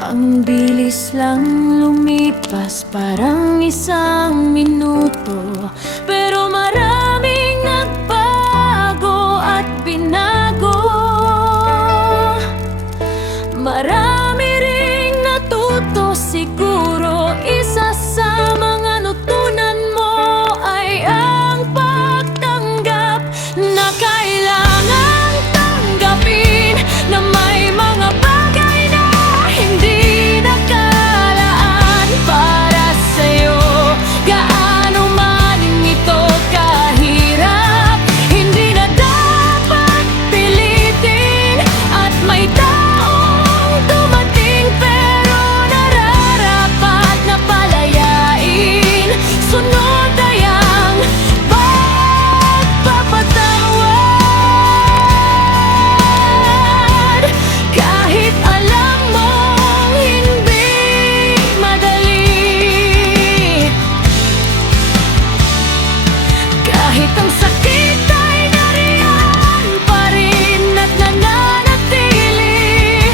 Ang bilis lang lumipas, parang isang minuto. Pero maraming nagbago at binago. Marami ring natuto, siguro isa sa mga natutunan mo ay ang pagtanggap na kailangang tanggapin na may mga bagay na hindi nakalaan para sa'yo. Gaano man ito kahirap, hindi na dapat pilitin. At may taong dumating pero nararapat na palayain. Sunod ay ang pagpapatawad. Kahit alam mong hindi madali, kahit ang sakit ay nariyan pa rin at nananatili,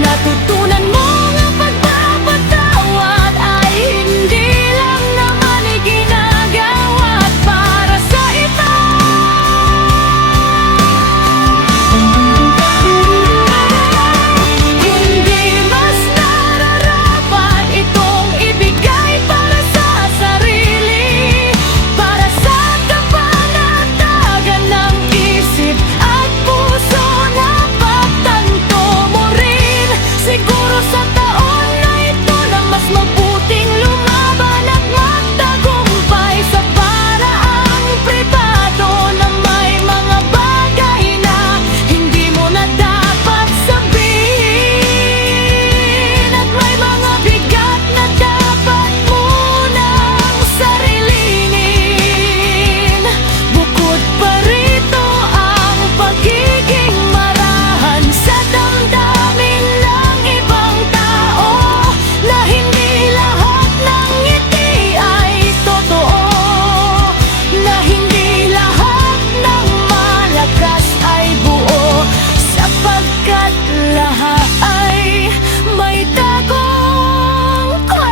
natutunan mo ang pagpapatawad ay hindi lang naman iginagawa para sa ito. Hindi mas nararapat itong ibigay para sa sarili, para sa kapanatagan ng isip at puso. Napagtanto mo rin siguro sa taon na ito na mas mabuting lumaban at magtagumpay sa paraang pribado, na may mga bagay na hindi mo na dapat sabihin, at may mga bigat na dapat munang sarilinin. Bukod pa rito ang pagiging marahan sa damdamin ng ibang tao, na hindi lahat ng ngiti ay totoo, na hindi lahat ng malakas ay buo, sapagkat lahat ay may tagong kwento.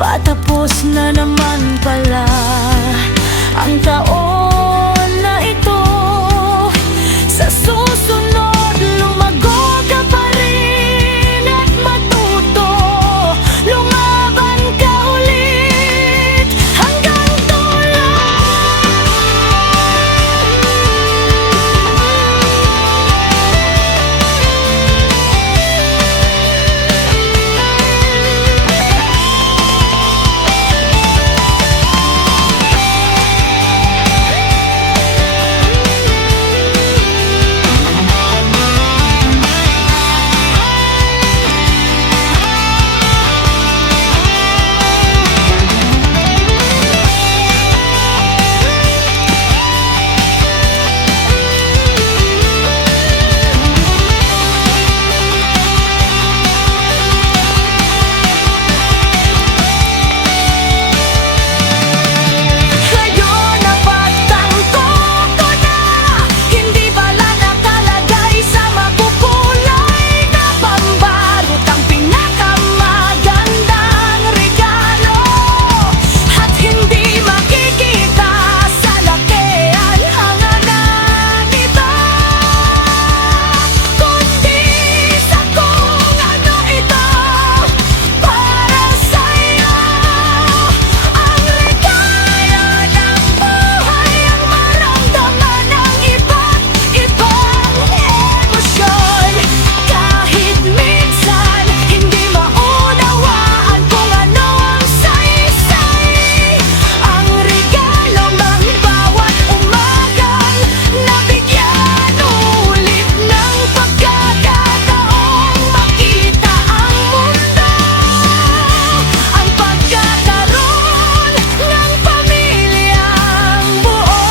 Patapos na naman pala ang taon na ito. Sa susunod, lumago ka pa rin at matuto. Lumaban ka ulit hanggang dulo. Ngayon napagtanto ko na hindi pala nakalagay sa makukulay na pambalot ang pinakamagandang regalo, at hindi makikita sa laki ang hanganan nito, kundi sa kung ano ito para sa'yo. Ang regalo ng buhay, ang maramdaman ng iba't ibang emosyon. Kahit minsan hindi maunawaan kung ano ang saysay, ang regalo ng bawat umagang nabigyan ulit ng pagkakataong makita ang mundo, ang pagkakaroon ng pamilyang buo.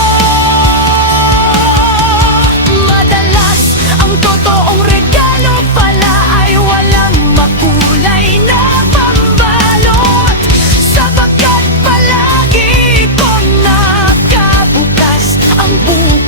Madalas ang totoong regalo pala ay walang makulay na pambalot, sapagkat palagi kong nakabukas ang buhay.